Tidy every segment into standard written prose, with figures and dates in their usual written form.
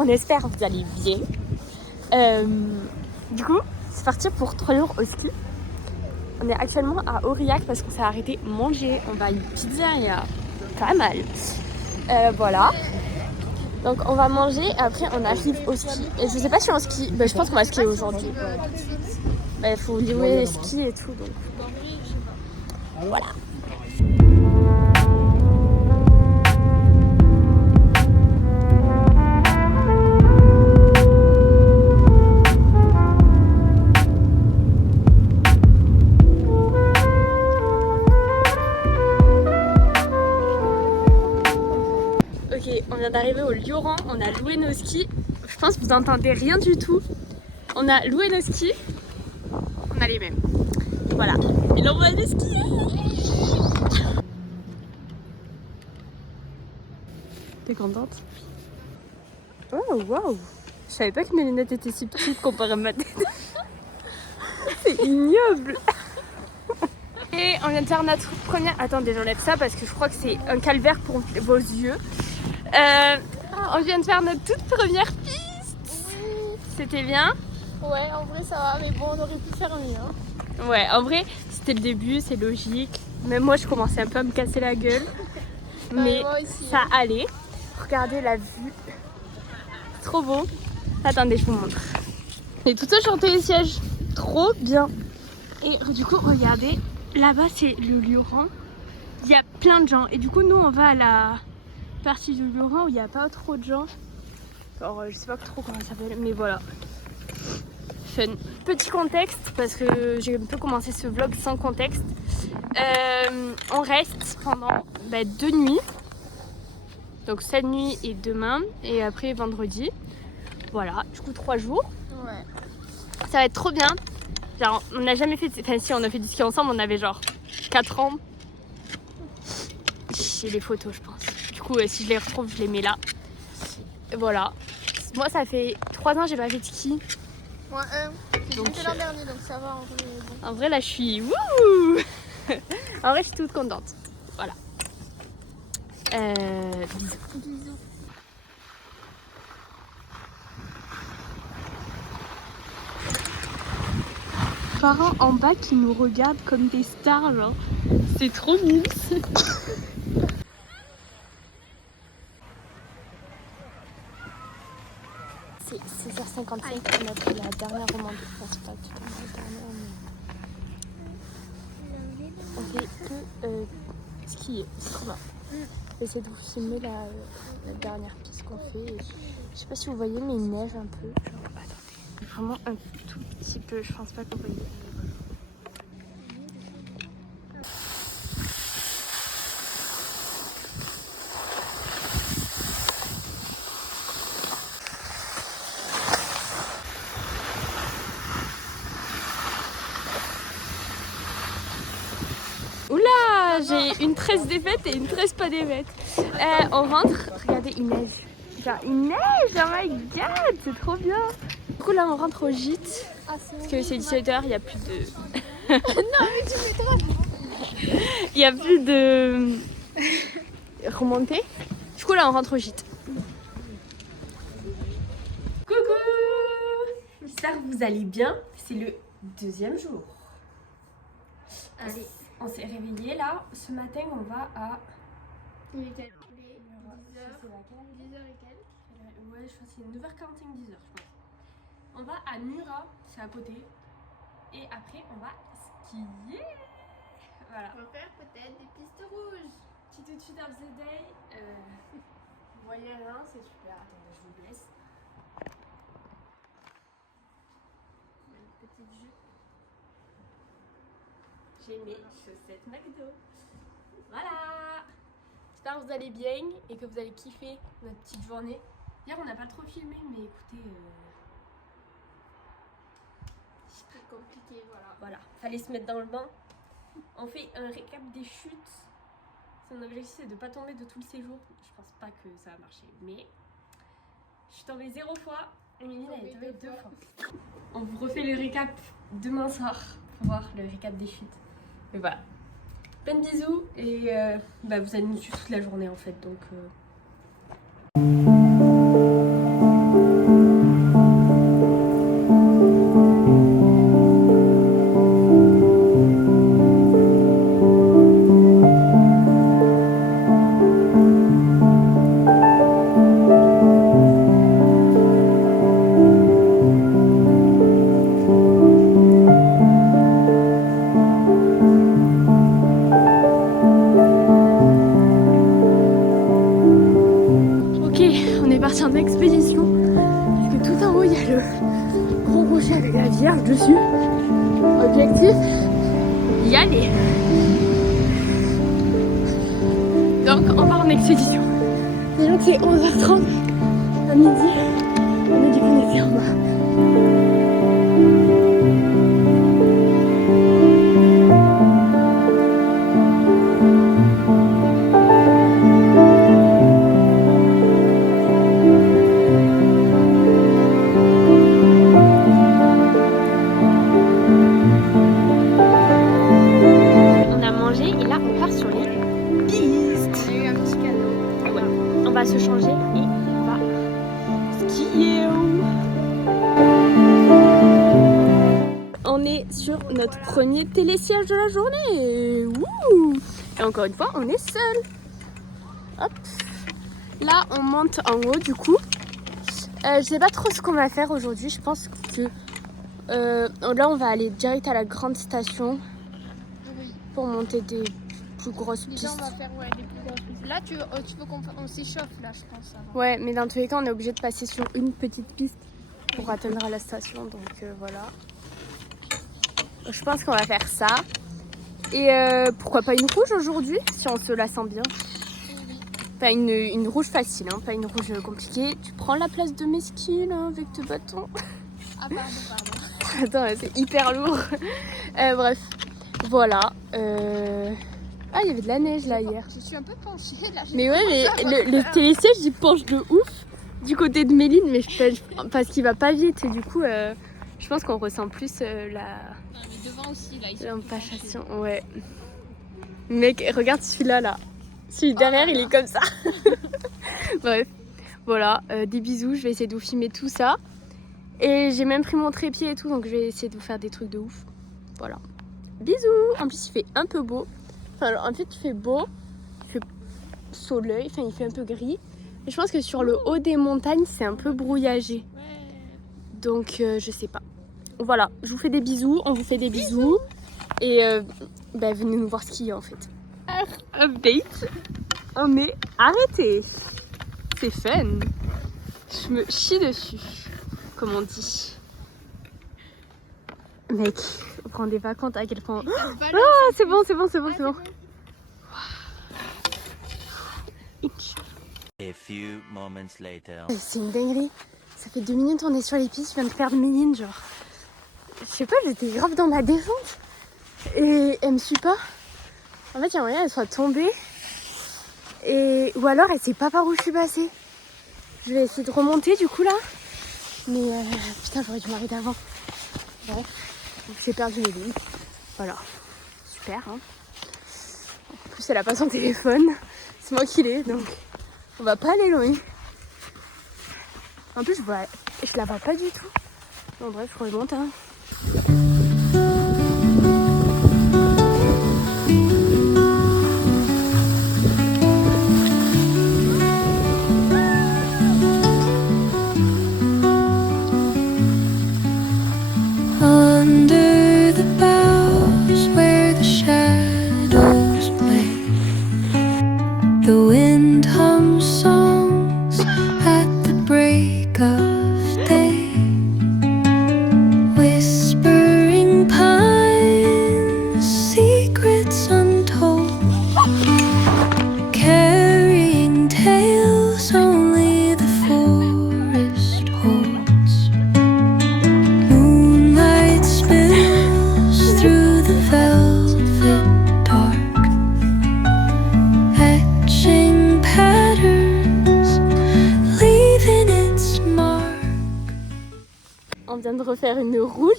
On espère que vous allez bien. Du coup, c'est parti pour 3 jours au ski. On est actuellement à Aurillac parce qu'on s'est arrêté manger. On va à une pizzeria, pas mal. Voilà. Donc on va manger et après on arrive au ski. Et je sais pas si on ski. Je pense qu'on va skier aujourd'hui. Il faut louer les skis et tout. Donc voilà. Ok, on vient d'arriver au Lioran, on a loué nos skis. Je pense que vous n'entendez rien du tout. On a loué nos skis. On a les mêmes. Voilà. Et là on va aller skier. T'es contente? Oh waouh! Je savais pas que mes lunettes étaient si petites comparées à ma tête. C'est ignoble. Et on vient de faire notre première... Attendez, j'enlève ça parce que je crois que c'est un calvaire pour vos yeux. On vient de faire notre toute première piste. C'était bien? Ouais, en vrai ça va, mais bon, on aurait pu faire mieux. Hein. Ouais, en vrai, c'était le début, c'est logique. Même moi, je commençais un peu à me casser la gueule. Mais moi aussi, ça allait. Regardez la vue. Trop beau. Attendez, je vous montre. On est tout seul sur le télésiège. Trop bien. Et du coup, regardez. Là-bas, c'est le Lioran. Il y a plein de gens. Et du coup, nous, on va à la partie du Lioran où il n'y a pas trop de gens. Alors, je sais pas trop comment ça s'appelle, mais voilà. Fun. Petit contexte, parce que j'ai un peu commencé ce vlog sans contexte. On reste pendant 2 nuits. Donc cette nuit et demain. Et après vendredi. Voilà, du coup 3 jours. Ouais. Ça va être trop bien. Genre, on n'a jamais fait... Enfin si, on a fait du ski ensemble, on avait genre 4 ans. J'ai les photos, je pense. Du coup, si je les retrouve, je les mets là. Et voilà. Moi, ça fait 3 ans que j'ai pas fait de ski. Moi, j'ai Donc, fait l'an dernier, donc ça va en vrai. Bon. En vrai, là, je suis... Wouh. En vrai, je suis toute contente. Voilà. Bisous. Bisous. Parents en bas qui nous regardent comme des stars, genre. C'est trop mignon. C'est 6h55, on a pris la dernière romande. Je pense pas tout à la dernière, mais... On fait que skier, c'est trop bien. J'essaie de vous filmer la dernière piste qu'on fait. Et je sais pas si vous voyez, mais il neige un peu. Genre, attendez. Vraiment un tout petit peu, je pense pas que vous voyez. Oula, j'ai une tresse défaite et une tresse pas défaite. On rentre, regardez, il neige. Genre, il neige, oh my god, c'est trop bien. Du coup, là, on rentre au gîte. Parce que c'est 17h, il n'y a plus de... Non, mais tu fais trop. Il n'y a plus de remontée. Du coup, là, on rentre au gîte. Coucou! J'espère que vous allez bien. C'est le 2e jour. Allez. On s'est réveillé là. Ce matin, on va à... Il est quelle heure? 10h. 10h et quelques. Ouais, je crois que c'est 9h45, 10h, je pense. On va à Murat, c'est à côté. Et après, on va skier. Voilà. On va faire peut-être des pistes rouges. Petit outfit of the day. Vous voyez rien, c'est super. Attendez, je vous laisse. Une petite jupe. J'ai mes chaussettes McDo. Voilà. J'espère que vous allez bien et que vous allez kiffer notre petite journée. Hier, on n'a pas trop filmé, mais écoutez... C'est compliqué, voilà. Voilà, fallait se mettre dans le bain. On fait un récap des chutes. Son objectif c'est de ne pas tomber de tout le séjour. Je pense pas que ça va marcher, mais je suis tombée 0 fois et Méline elle est tombée 2 fois. On vous refait le récap demain soir pour voir le récap des chutes. Mais voilà, plein de bisous et vous allez nous suivre toute la journée en fait donc. est parti en expédition. Parce que tout en haut, il y a le gros rocher avec la Vierge dessus. Objectif, y aller. Donc on part en expédition. Déjà que c'est 11h30 à midi. On est du coup on était en bas. Se changer et on va skier. On est sur notre premier télésiège de la journée. Wouh! Et encore une fois, on est seul. Hop. Là, on monte en haut du coup. Je sais pas trop ce qu'on va faire aujourd'hui. Je pense que là, on va aller direct à la grande station pour monter des plus grosses pistes. Là, on va faire des plus grosses pistes. Là, tu veux qu'on s'échauffe là, je pense. Avant. Ouais, mais dans tous les cas, on est obligé de passer sur une petite piste pour atteindre la station. Donc voilà. Je pense qu'on va faire ça. Et pourquoi pas une rouge aujourd'hui, si on se la sent bien. Pas une rouge facile, hein, pas une rouge compliquée. Tu prends la place de mes skis là, avec tes bâtons. Ah pardon. Attends, c'est hyper lourd. Bref, voilà. Ah, il y avait de la neige là hier. Je suis un peu penchée là. Mais ouais, mais le télésiège il penche de ouf du côté de Méline, mais parce qu'il va pas vite et du coup, je pense qu'on ressent plus la. Non, mais devant aussi là. L'impatience, ouais. Mec, regarde celui-là là. Celui derrière, il est comme ça. Bref, voilà, des bisous. Je vais essayer de vous filmer tout ça. Et j'ai même pris mon trépied et tout, donc je vais essayer de vous faire des trucs de ouf. Voilà. Bisous. En plus, il fait un peu beau. Enfin, en fait, il fait beau. Il fait soleil. Enfin, il fait un peu gris. Mais je pense que sur le haut des montagnes, c'est un peu brouillagé. Donc, je sais pas. Voilà, je vous fais des bisous. On vous fait des bisous. Et venez nous voir skier en fait. Update. On est arrêté. C'est fun. Je me chie dessus, comme on dit. Mec, vous vous rendez pas compte à quel point. Ah, c'est bon, c'est bon, c'est bon, c'est bon. A few moments later. C'est une dinguerie. Ça fait 2 minutes on est sur les pistes, je viens de perdre Méline, genre. Je sais pas, j'étais grave dans la descente. Et elle me suit pas. En fait, il y a moyen qu'elle soit tombée. Ou alors elle sait pas par où je suis passée. Je vais essayer de remonter du coup là. Mais putain, j'aurais dû m'arrêter avant. Bref, donc j'ai perdu les lignes. Voilà, super. Hein. En plus, elle a pas son téléphone. C'est moi qui l'ai, donc on va pas aller loin. En plus, je la vois pas du tout. Bon, bref, je remonte. Hein. De refaire une rouge,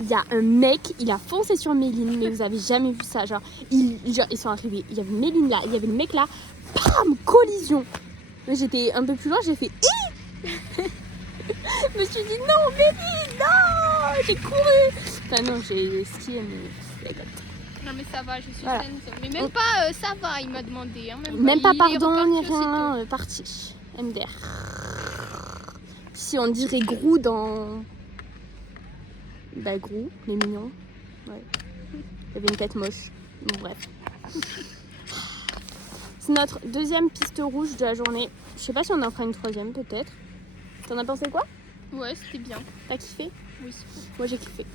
il y a un mec, il a foncé sur Méline, mais vous avez jamais vu ça, genre ils sont arrivés, il y avait Méline là, il y avait le mec là, bam, collision. J'étais un peu plus loin, j'ai fait je me suis dit non Méline, non, j'ai couru. Enfin non, j'ai skié mais non mais ça va, je suis saine. Mais même pas ça va, il m'a demandé. Hein, même pas pardon ni rien, parti. MDR. Si on dirait Grou dans... Bah Grou, mais mignon. Ouais. Il avait une tête moche. Bon, bref. C'est notre deuxième piste rouge de la journée. Je sais pas si on en fera une troisième, peut-être. T'en as pensé quoi? Ouais, c'était bien. T'as kiffé? Oui. Moi j'ai kiffé.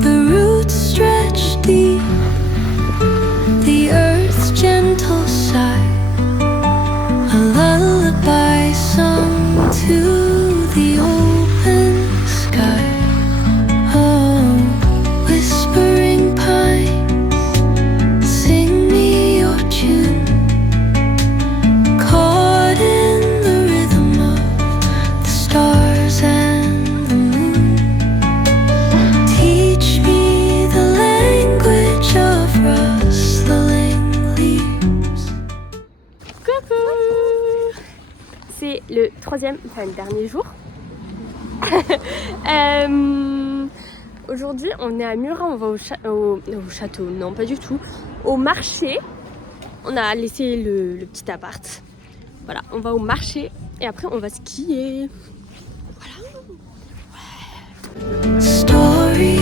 The roots stretch deep, the earth's gentle sigh, a lullaby sung to the open sky. Oh, whispering pines, sing me your tune, caught in the rhythm of the stars and the moon. Teach me the language of rustling leaves. Coucou! C'est le troisième, enfin le dernier jour. Aujourd'hui, on est à Murat, on va au château, non pas du tout, au marché. On a laissé le petit appart. Voilà, on va au marché et après on va skier. Stories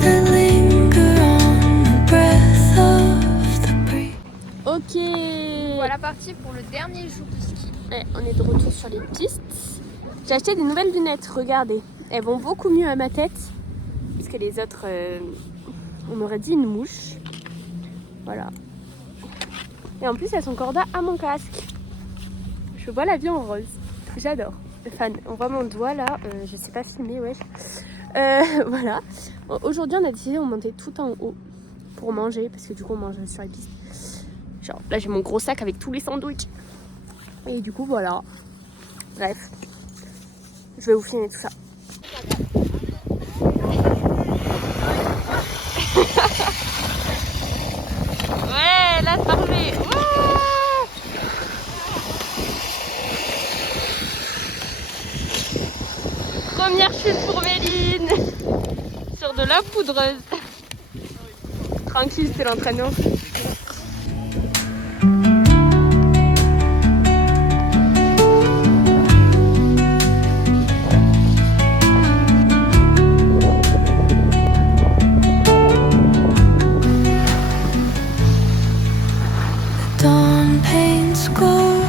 that linger on the breath of the breeze. Ok. Voilà parti pour le dernier jour de ski. Ouais, on est de retour sur les pistes. J'ai acheté des nouvelles lunettes, regardez. Elles vont beaucoup mieux à ma tête. Parce que les autres, on aurait dit une mouche. Voilà. Et en plus, elles sont corda à mon casque. Je vois la vie en rose. J'adore. Fan. On voit mon doigt là. Je sais pas filmer, wesh. Voilà. Aujourd'hui, on a décidé de monter tout en haut pour manger. Parce que du coup, on mange sur les pistes. Genre, là, j'ai mon gros sac avec tous les sandwichs. Et du coup, voilà. Bref. Je vais vous filmer tout ça. Ouais, là, c'est parfait. Wouh! Première chute pour Méline. Sur de la poudreuse. Tranquille, c'est l'entraînement. Dawn paints gold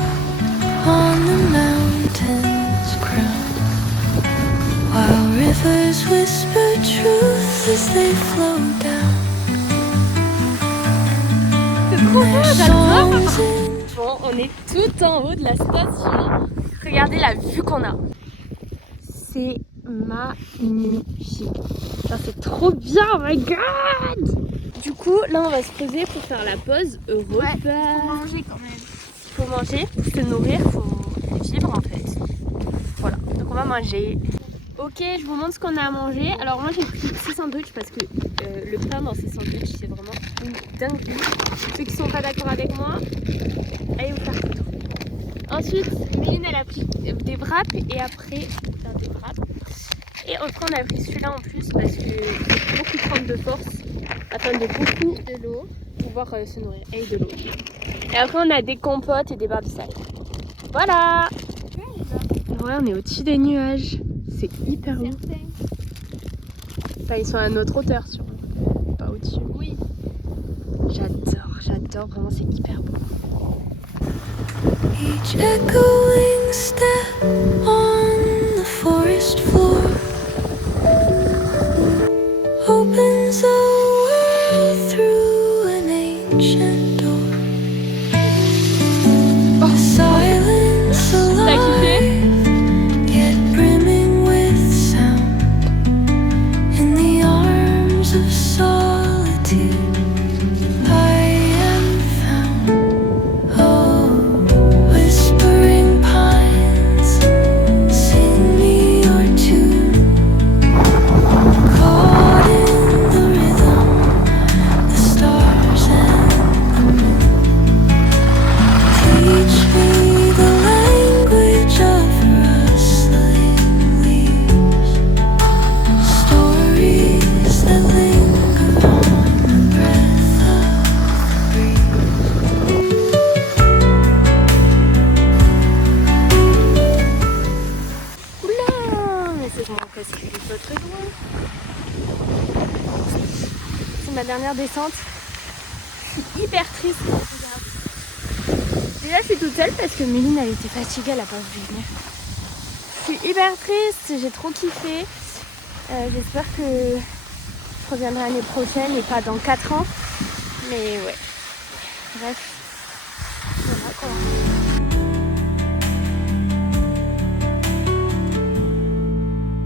on the mountain's crown, while rivers whisper truth as they flow down. C'est trop beau, j'adore. Songs in Bon, on est tout en haut de la station. Regardez la vue qu'on a. C'est magnifique. Genre, c'est trop bien, oh my god! Du coup, là, on va se poser pour faire la pause repas. Faut manger quand même. Faut manger, faut se nourrir, faut vivre en fait. Voilà, donc on va manger. Ok, je vous montre ce qu'on a à manger. Alors moi j'ai pris 6 sandwichs parce que le pain dans ces sandwichs c'est vraiment une dinguerie. Ceux qui sont pas d'accord avec moi, allez vous faire foutre. Ensuite, Méline elle a pris des wraps et après des wraps. Et après on a pris celui-là en plus parce que c'est beaucoup prendre de force afin de beaucoup De l'eau. pouvoir se nourrir et de l'eau. Et après on a des compotes et des barres de sel. Voilà. Ouais, on est au-dessus des nuages. C'est hyper haut. Enfin, ils sont à notre hauteur, sûrement. Pas au-dessus. Oui. J'adore, vraiment, c'est hyper beau. each echoing step on the forest floor opens a world through an ancient door. The silence alive, yet brimming with sound. In the arms of solitude, I am found. Oh, whispering pines, sing me your tune. Caught in the rhythm, the stars and the moon. Teach me the language of rustling leaves. Stories that linger on the breath of the breeze. Oula, mais c'est mon casque qui est pas très loin. C'est ma dernière descente. Je suis hyper triste. Regarde. là je suis toute seule parce que Méline elle était fatiguée, elle a pas voulu venir. Je suis hyper triste, j'ai trop kiffé. J'espère que je reviendrai l'année prochaine et pas dans 4 ans. Mais ouais, bref.